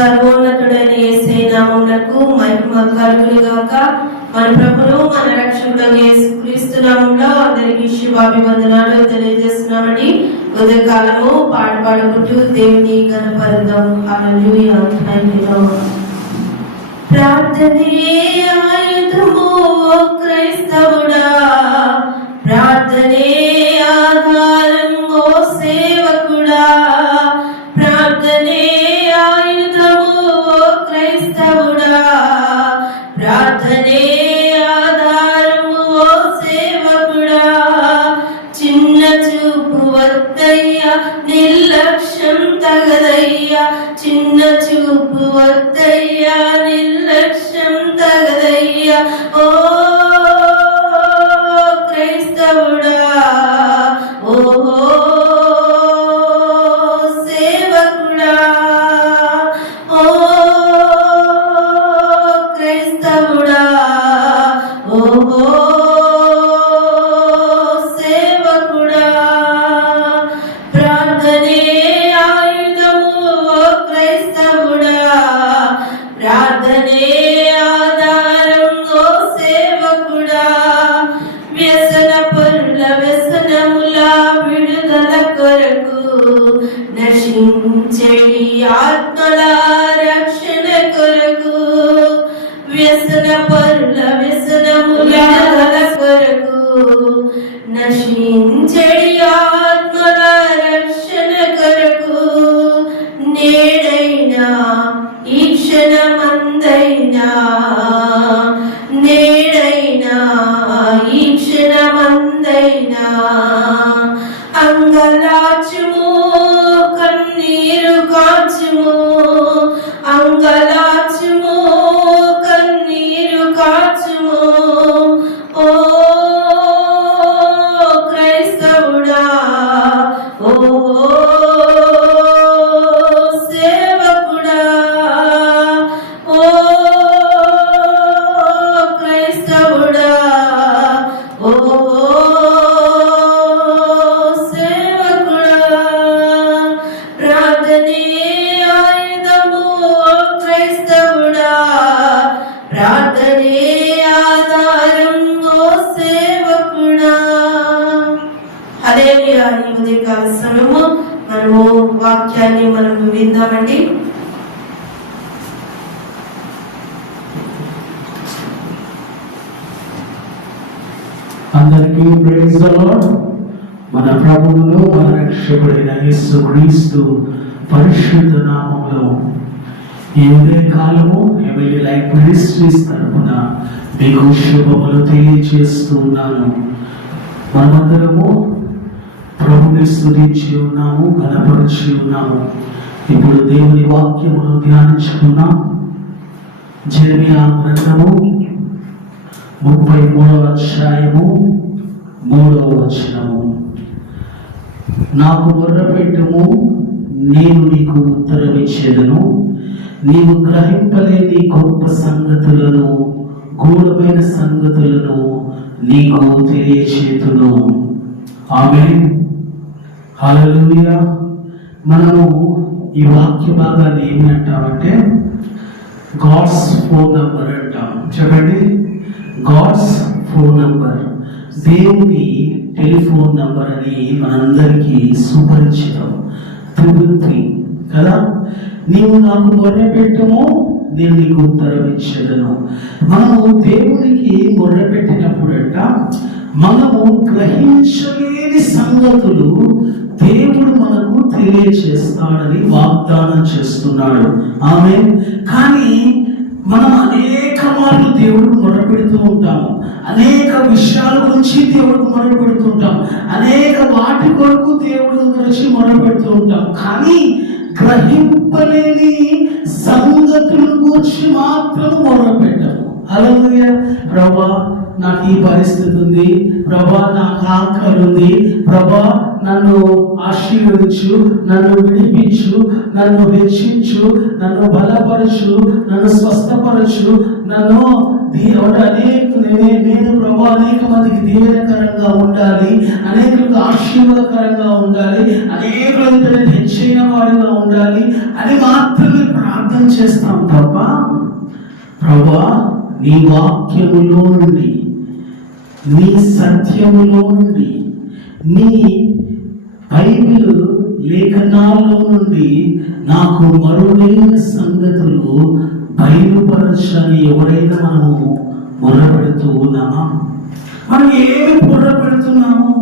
సర్వోన్నతుడైన యేసయ్య నామమునకు మహిమ కలుగును గాక. మన ప్రభువు మన రక్షకుడైన యేసుక్రీస్తు నామములో అందరికీ శుభాభివందనాలు తెలియజేస్తున్నామండి. ఉదయకాలము పాట పాడుకుంటూ దేవుని ఘనపరుద్దాం. హల్లెలూయా. ప్రార్థనే ఆయుధము క్రైస్తవుడా, ప్రార్థనే ఆధారం ఓ సేవకుడా, ప్రార్థనే ఆయుధము ఓ క్రైస్తవుడా, ప్రార్థనే ఆధారము ఓ సేవకుడా. చిన్న చూపు వద్దయ్యా, నిర్లక్ష్యం తగదయ్యా, చిన్న చూపు వద్దయ్యా, నిర్లక్ష్యం తగదయ్యా. ఓ క్రైస్తవుడా, ఓ సేవకుడా, ఓ క్రైస్తవుడా, ఓ సేవకుడా. ప్రార్థనే ఆయుధము ఓ క్రైస్తవుడా, ప్రార్థనే ఆధారం ఓ సేవకుడా. వ్యసన పరుల వ్యసనముల విడుదల కొరకు, నశించెడి ఆత్మల రక్షణ కొరకు, వ్యసన పరుల వ్యసనముల విడుదల కొరకు, నశించెడి ఆత్మల రక్షణ కొరకు. నేడైనా ఈ క్షణమందైనా, నేడైనా ఈ క్షణమందైనా, అంగలాచుము కన్నీరు కాచుము, అంగలాచుము కన్నీరు కాచుము. ఓ క్రైస్తవుడా, ఓ సేవకుడా, ఓ క్రైస్తవుడా, ఓ సేవకుడా. ప్రార్థనే ఆయుధము ఓ క్రైస్తవుడా, ప్రార్థనే ఆధారం ఓ సేవకుడా. హల్లెలూయా. ఈ ఉదయకాల సమయము మనము వాక్యాన్ని మనము విందామండి. అందరికీ ప్రైజ్ ది లార్డ్. మన ప్రభువును మన రక్షకుడైన యేసుక్రీస్తు పరిశుద్ధ నామములో ఈ ఉదయ కాలము ఎమ్మెల్యే లైఫ్ మినిస్ట్రీస్ తరపున మీకు శుభములు తెలియజేస్తూ ఉన్నాను. మనమందరము ప్రభుని స్తుతించి ఉన్నాము, ఘనపరిచి ఉన్నాము. ఇప్పుడు దేవుని వాక్యమును ధ్యానించుకున్నాం. జెరెమియా గ్రంథము 33వ అధ్యాయము 3వ వచనము. నాకు మొర్రపెట్టుము, నేను నీకు ఉత్తరమిచ్చేదను, నీవు గ్రహింపలేని గొప్ప సంగతులను, గూఢమైన సంగతులను నీకు తెలియచేతును. ఆమేన్. హల్లెలూయా. మనము ఈ వాక్య భాగాన్ని ఏమి అంటామంటే గాడ్స్ ఫోన్ నంబర్ అంటాం. చెప్పండి, గాడ్స్ ఫోన్ నంబర్, దేవుని టెలిఫోన్ నంబర్ అని మనందరికీ సుపరిచితం. 333 కదా. నీవు నాకు మొర్రపెట్టుము, నేను నీకు ఉత్తరం ఇచ్చేదను. మనము దేవునికి మొర్రపెట్టినప్పుడంట, మనము గ్రహించలేని సంగతులు దేవుడు మనకు తెలియచేస్తాడని వాగ్దానం చేస్తున్నాడు. ఆమేన్. కానీ మనం అనేక మార్లు దేవుడు మొరపెడుతూ ఉంటాము, అనేక విషయాల గురించి దేవుడు మొరపెడుతూ ఉంటాం, అనేక వాటి కొరకు దేవుడు గురించి మొరపెడుతూ ఉంటాం. కానీ గ్రహింపలేని సంగతుల గురించి మాత్రం మొరపెట్టాము. హల్లెలూయా. ప్రభా, నాకు ఈ పరిస్థితి ఉంది, ప్రభా నాకు ఆకలి ఉంది, ప్రభా నన్ను ఆశీర్వదించు, నన్ను విడిపించు, నన్ను హెచ్చించు, నన్ను బలపరచు, నన్ను స్వస్థపరచు, నన్ను నేను ప్రభు అనేక మందికి దీవెనకరంగా ఉండాలి, అనేకులకు ఆశీర్వాదకరంగా ఉండాలి, అనేకులకు హెచ్చైన వాడిగా ఉండాలి అని మాత్రమే ప్రార్థన ప్రార్థన చేస్తాం తప్ప ప్రభువా నీ వాక్యములో నుండి, నీ సత్యములో నుండి, నీ బైబిల్ లేఖనాల్లో నుండి నాకు మరువైన సంగతులు బయలుపరచని ఎవరైనా మనము మొరపెడుతూ ఉన్నామా? మనం ఏమి మొరపెడుతున్నాము?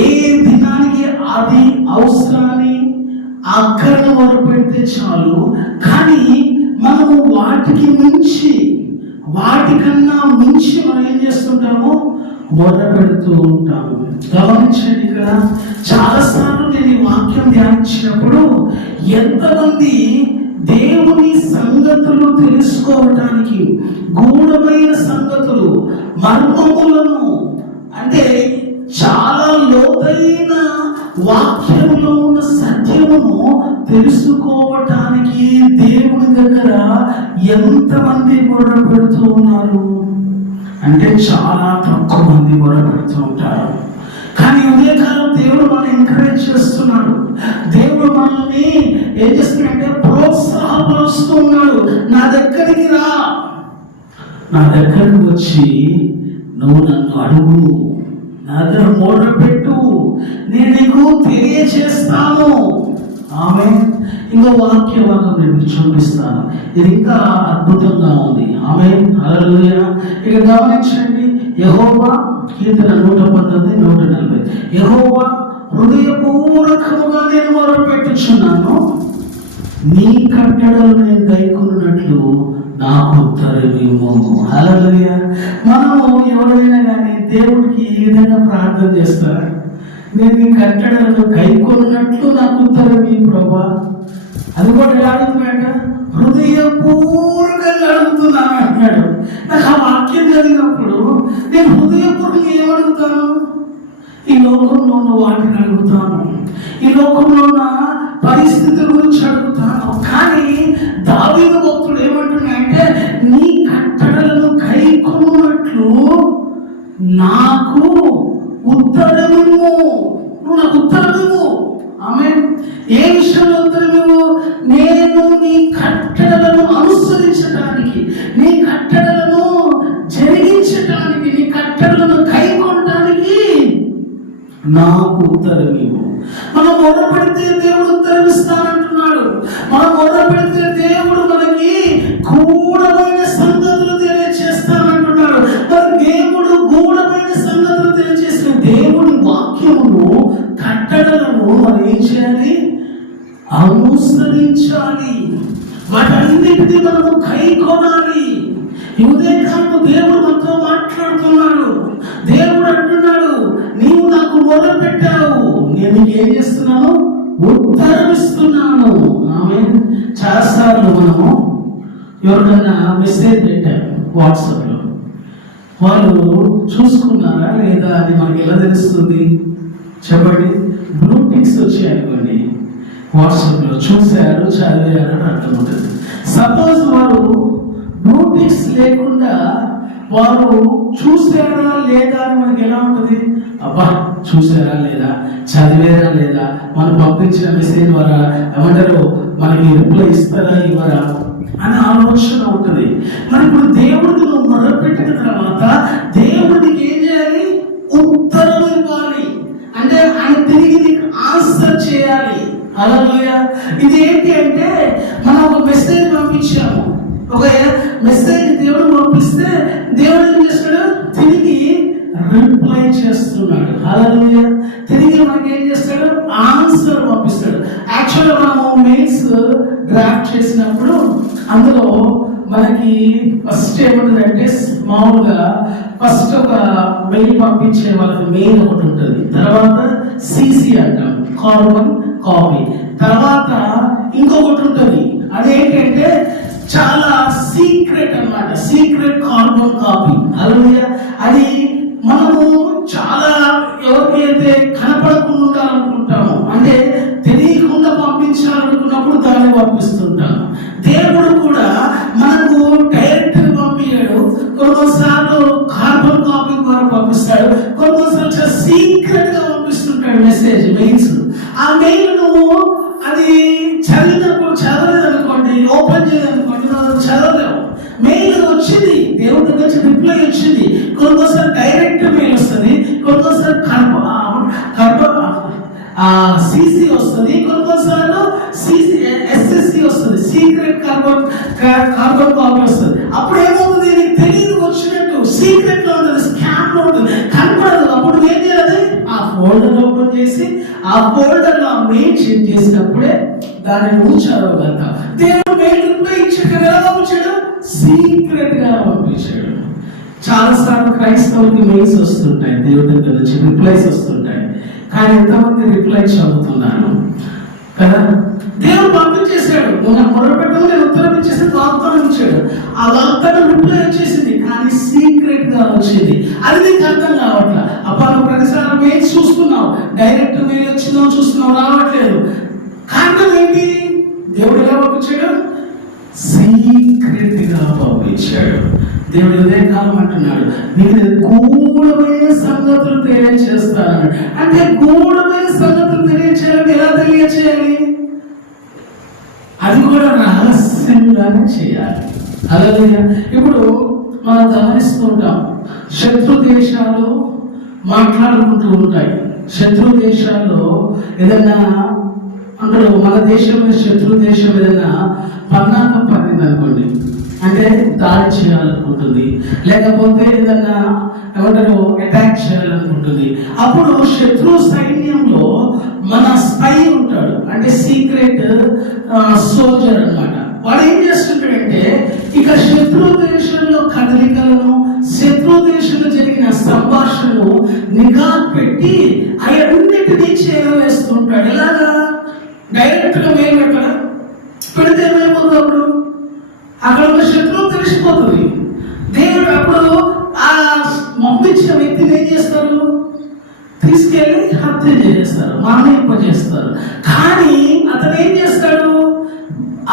ఏ దినానికి అది అవసరాన్ని అక్కడను మొరపెడితే చాలు. కానీ మనము వాటికన్నా మించి మనం ఏం చేస్తుంటాము? మొరపెడుతూ ఉంటాము. గమనించండి, ఇక్కడ చాలాసార్లు నేను ఈ వాక్యం ధ్యానించినప్పుడు ఎంతమంది దేవుని సంగతులు తెలుసుకోవటానికి, గూఢమైన సంగతులు, మర్మములను, అంటే చాలా లోతైన వాక్యంలో ఉన్న సత్యమును తెలుసుకోవటానికి దేవుని దగ్గర ఎంతమంది మొరపెడుతూ ఉన్నారు అంటే చాలా తక్కువ మంది మొరపెడుతూ ఉంటారు. కానీ ఉదయకాలం దేవుడు మనం ఎంకరేజ్ చేస్తున్నాడు. దేవుడు మనల్ని ఏం చేస్తున్నాడంటే ప్రోత్సాహపరుస్తూ ఉన్నాడు. నా దగ్గరికి రా, నా దగ్గరకు వచ్చి నువ్వు నన్ను అడుగు, నా దగ్గర మొరపెట్టు, నేను నీకు తెలియచేస్తాను. ఆమె ఇంకో వాక్య భాగం నేను చూపిస్తాను. ఇది ఇంకా అద్భుతంగా ఉంది. ఆమె హల్లెలూయా. ఇక గమనించండి, యెహోవా కీర్తన 119, 140. యెహోవా హృదయపూర్వకముగా నేను మొరపెట్టుచున్నాను, నీ కట్టడలు నేను గైకొనున్నట్లు నాకు ఉత్తరమిమ్ము. హల్లెలూయా. మనము ఎవరైనా కానీ దేవుడికి ఈ విధంగా ప్రార్థన చేస్తారా? నేను నీ కట్టడలను గైకొనున్నట్లు నాకు ఉత్తరమిమ్ము ప్రభువా. అది కూడా ఎలా అడుగుతున్నాడ? హృదయపూర్వకంగా అడుగుతున్నాను అంటున్నాడు. నాకు ఆ వాక్యం జరిగినప్పుడు నేను హృదయపూర్వకంగా ఏమడుగుతాను? ఈ లోకంలో ఉన్న వాటిని అడుగుతాను, ఈ లోకంలో ఉన్న పరిస్థితుల గురించి అడుగుతాను. కానీ దావీదు భక్తుడు ఏమంటున్నాడంటే, నీ కట్టడలను గైకొనున్నట్లు నాకు ఉత్తరమిమ్ము. నువ్వు నాకు ఉత్తరమిమ్ము. ఆమె ఏ విషయంలో ఉత్తరమిమ్ము? నేను నీ కట్టడలను అనుసరించడానికి, నీ కట్టడలను జరిగించడానికి, నీ కట్టడలను గైకొనడానికి నాకు ఉత్తరమిమ్ము. మనం మొరపెడితే దేవుడు ఉత్తరమిస్తానంటున్నాడు. మనం మొరపెడితే దేవుడు మనకి గూఢమైన సంగతులు తెలియచేస్తానంటున్నాడు. మరి దేవుడు గూఢమైన సంగతులు తెలియచేసిన దేవుడి వాక్యమును, కట్టడలను మనం ఏం చేయాలి? అనుసరించాలి. వాటన్నిటిని మనము గైకొనాలి. ఈ ఉదయకాలం దేవుడు మనతో మాట్లాడుతున్నాడు. దేవుడు అంటున్నాడు, నీవు నాకు మొరపెట్టావు, నేను నీకు ఏం చేస్తున్నాను? ఉత్తరమిస్తున్నాను. ఆమేన్. చాలాసార్లు మనము ఎవరికైనా మెసేజ్ పెట్టాము వాట్సాప్లో, వాళ్ళు చూసుకున్నారా లేదా అది మనకి ఎలా తెలుస్తుంది? చెప్పండి. బ్లూ టిక్స్ వచ్చాయి అనుకోండి, వాట్సాప్లో చూశారు, చదివారు అని అర్థం ఉంటుంది. సపోజ్ వారు బ్లూ టిక్స్ లేకుండా వారు చూసారా లేదా అని మనకి ఎలా ఉంటుంది? అబ్బా, చూసారా లేదా, చదివారా లేదా, మనం పంపించిన మెసేజ్ ద్వారా ఏమంటారు, మనకి రిప్లై ఇస్తారా ఇవ్వరా అని ఆలోచన ఉంటుంది. మరి ఇప్పుడు దేవుడికి నువ్వు మొరపెట్టిన తర్వాత దేవుడికి ఏం చేయాలి? ఉత్తరం ఇవ్వాలి. అంటే ఆయన తిరిగి నీకు ఆన్సర్ చేయాలి. హల్లెలూయా. ఇది ఏంటి అంటే, మనం ఒక మెసేజ్ పంపించాము, ఒక మెసేజ్ దేవుడు పంపిస్తే దేవుడు ఏం చేస్తాడు? తిరిగి రిప్లై చేస్తున్నాడు. హల్లెలూయా. తిరిగి మనకి ఏం చేస్తాడు? ఆన్సర్ పంపిస్తాడు. యాక్చువల్గా మనము మెయిల్స్ డ్రాఫ్ట్ చేసినప్పుడు అందులో మనకి ఫస్ట్ ఏముంటుందంటే, మామూలుగా ఫస్ట్ ఒక మెయిల్ పంపించే వాళ్ళకి మెయిల్ ఒకటి ఉంటుంది, తర్వాత సిసి అంటాం, కార్బన్ కాపీ, తర్వాత ఇంకొకటి ఉంటుంది, అదేంటంటే చాలా సీక్రెట్ అన్నమాట, సీక్రెట్ కార్బన్ కాపీ. హల్లెలూయా. అది మనము చాలా ఎవరికైతే కనపడకుండా ఉండాలనుకుంటాము, అంటే తెలియకుండా పంపించాలనుకున్నప్పుడు దాన్ని పంపిస్తుంటాము. దేవుడు కూడా మనకు డైరెక్ట్ పంపించాడు, కొన్నిసార్లు కార్బన్ కాపీ ద్వారా పంపిస్తాడు, కొన్నిసార్లు సీక్రెట్ గా పంపిస్తుంటాడు మెసేజ్, మెయిల్స్. ఆ మెయిల్ నువ్వు అది చదివినప్పుడు చదవలేదు అనుకోండి, ఓపెన్ చేయాలనుకోండి మనం చదవలేము. మెయిల్ వచ్చింది, దేవుడి దగ్గర నుంచి రిప్లై వచ్చింది. కొంతసారి డైరెక్ట్ మెయిల్ వస్తుంది, కొంతసారి సిసి వస్తుంది, కొన్నిసార్లు SSC వస్తుంది, సీక్రెట్ కార్బన్ కాపీ వస్తుంది. అప్పుడు ఏమవుతుంది, నీకు తెలియదు వచ్చినట్టు, సీక్రెట్ లో ఉంటుంది, స్కామ్ లో ఉంటుంది, కనపడదు. అప్పుడు ఏం చేయాలి, ఆ ఫోల్డర్ ఓపెన్ చేసి ఆ ఫోల్డర్ లో ఆ మెయిల్ చెక్ చేసినప్పుడే దాన్ని నువ్వు చదవగలుగుతావు. దేవుడు మెయిల్ రిప్లై ఇచ్చాడు, ఎలా పంపించాడు, సీక్రెట్ గా పంపించాడు. చాలా సార్లు క్రైస్తవులకి మెయిల్స్ వస్తుంటాయి, దేవుడి దగ్గర నుంచి రిప్లైస్ వస్తుంటాయి, కానీ ఎంతమంది రిప్లై చదువుతున్నాను కదా. దేవుడు పంపించేశాడు, నువ్వు నాకు మొదలుపెట్టవు, నేను ఉత్తరం ఇచ్చేసి వాగ్దానం ఇచ్చాడు. ఆ వాగ్దానం రిప్లై వచ్చేసింది, కానీ సీక్రెట్ గా వచ్చింది. అది నీకు అర్థం కావట్లా. అప్పుడు నువ్వు ప్రతిసారి మెయిల్ చూస్తున్నావు, డైరెక్ట్ మెయిల్ వచ్చిందో చూస్తున్నావు, రావట్లేదు. కారణం ఏంటి, దేవుడు ఎలా పంపించాడు, సీక్రెట్ గా పంపించాడు. దేవుడు ఇదే కాలం అంటున్నాడు, నేను గూఢమైన సంగతులు తెలియచేస్తాను. అంటే గూఢమైన సంగతులు తెలియచేయాలంటే ఎలా తెలియచేయాలి, అది కూడా రహస్యంగానే చేయాలి. అలాగే ఇప్పుడు మనం గమనిస్తుంటాం, శత్రు దేశాలు మాట్లాడుకుంటూ ఉంటాయి. శత్రు దేశాల్లో ఏదైనా అందులో మన దేశం శత్రు దేశం ఏదైనా పన్నాగం పడింది అనుకోండి, అంటే దాడి చేయాలనుకుంటుంది, లేకపోతే ఏదన్నా ఏమంటారు అటాక్ చేయాలనుకుంటుంది. అప్పుడు శత్రు సైన్యంలో మన స్పై ఉంటాడు, అంటే సీక్రెట్ సోల్జర్ అన్నమాట. వాడు ఏం చేస్తుంటాడంటే ఇక శత్రు దేశంలో కదలికలను, శత్రు దేశంలో జరిగిన సంభాషణలు నిఘా పెట్టి అవన్నిటినీ చేరవేస్తుంటాడు. ఎలాగా, డైరెక్ట్ గా మెయిల్ పెడితే ఏమైపోతుంది, అక్కడ ఉన్న శత్రువు తెలిసిపోతుంది. దేవుడు అప్పుడు ఆ పంపించిన వ్యక్తిని ఏం చేస్తారు, తీసుకెళ్ళి హత్య చేస్తారు, మరణింపజేస్తారు. కానీ అతను ఏం చేస్తాడు,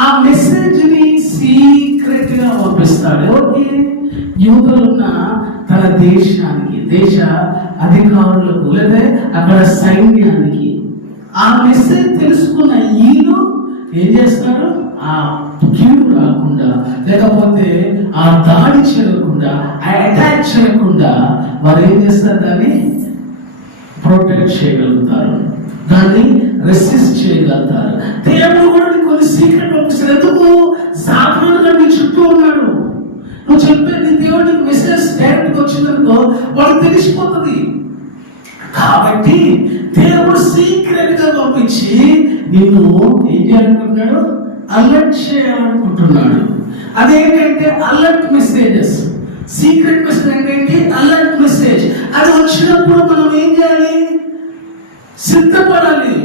ఆ మెసేజ్ ని సీక్రెట్ గా పంపిస్తాడు. ఓకే, యూదులున్న తన దేశానికి, దేశ అధికారులకు, లేదా అక్కడ సైన్యానికి ఆ మెసేజ్ తెలుసుకున్న ఈయన ఏం చేస్తారు, ఆ కీడు రాకుండా, లేకపోతే ఆ దాడి చేయకుండా, ఆ అటాక్ చేయకుండా వారు ఏం చేస్తారు, దాన్ని ప్రొటెక్ట్ చేయగలుగుతారు, దాన్ని రెసిస్ట్ చేయగలుగుతారు. దేవుడు కూడా కొన్ని సీక్రెట్ పంపిస్తారు. ఎందుకు, సాధారణంగా నీ చుట్టూ ఉన్నాడు, నువ్వు చెప్పేది దేవుడికి మెసేజ్ డైరెక్ట్ వచ్చిందనుకో వాడు తెలిసిపోతుంది. కాబట్టి దేవుడు సీక్రెట్ గా పంపించి నిన్ను ఏం చేయాలనుకుంటున్నాడు, అలర్ట్ చేయాలనుకుంటున్నాడు. అదేంటంటే అలర్ట్ మెసేజెస్. సీక్రెట్ మెసేజ్ ఏంటంటే అలర్ట్ మెసేజ్. అది వచ్చినప్పుడు మనం ఏం చేయాలి, సిద్ధపడాలి.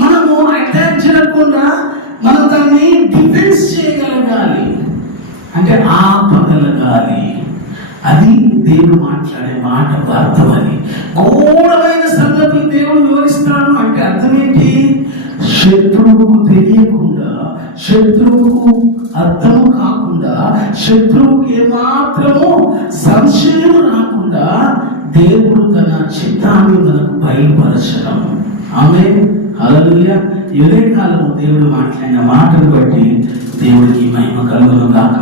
మనము అటాక్ చేయకుండా మనం దాన్ని డిఫెన్స్ చేయగలగాలి, అంటే ఆపగలగాలి. అది దేవుడు మాట్లాడే మాట అర్థం. అది గూఢమైన సంగతులు దేవుడు వివరిస్తాడు అంటే అర్థం ఏంటి, శత్రువుకు తెలియకుండా, శత్రువుకు అర్థం కాకుండా, శత్రువుకి ఏమాత్రము సంశయం రాకుండా దేవుడు తన చిత్తాన్ని మనకు బయలుపరచడం. ఆమేన్, హల్లెలూయా. ఇదే కాలము దేవుడు మాట్లాడిన మాటను బట్టి దేవుడికి మహిమ కలుగును గాక.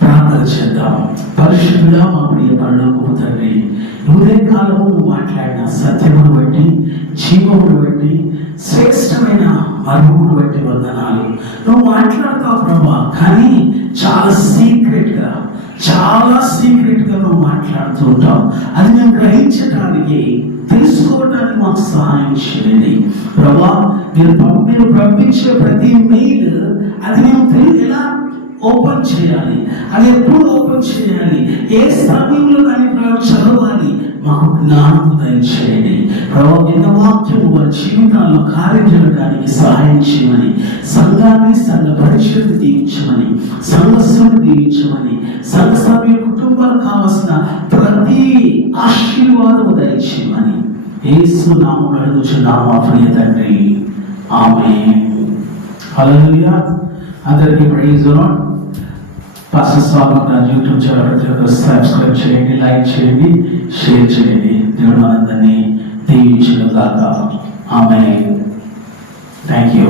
ప్రార్థన చేద్దాం. పరిశుద్ధుడా మా ప్రియ పరలోకపు తండ్రి, ఇదే కాలము నువ్వు మాట్లాడిన సత్యమును బట్టి, జీవమును బట్టి, శ్రేష్టమైన మర్మమును బట్టి వందనాలు. నువ్వు మాట్లాడతావు ప్రభా, కానీ చాలా సీక్రెట్ గా నువ్వు మాట్లాడుతూ ఉంటావు. అది మేము గ్రహించడానికి, తెలుసుకోవడానికి మాకు సహాయం చేయండి ప్రభా. మీరు పంపించే ప్రతి మెయిల్ అది మేము ఎలా ఓపెన్ చేయాలి, అది ఎప్పుడు ఓపెన్ చేయాలి, ఏ సమయంలో దాన్ని చదవాలి, మాకు జ్ఞానం దయచేయండి ప్రభావ. విన్న వాక్యము వారి జీవితాల్లో కార్యం చేయడానికి సహాయం చేయమని, సంఘాన్ని, సంఘ పరిచయాన్ని దీవించమని, సంఘస్సును దీవించమని, సంఘ సభ్యుల కుటుంబాలకు కావలసిన ప్రతి ఆశీర్వాదము దయచేయమని యేసు నామములో అడుగుచున్నాము మా ప్రియ తండ్రి, ఆమేన్. హల్లెలూయా. అందరికీ praise the Lord. Pastor Swagat నా యూట్యూబ్ ఛానల్ సబ్స్క్రైబ్ చేయండి, లైక్ చేయండి, షేర్ చేయండి. దేవుడు మనందరినీ దీవించును గాక. ఆమేన్. Thank you.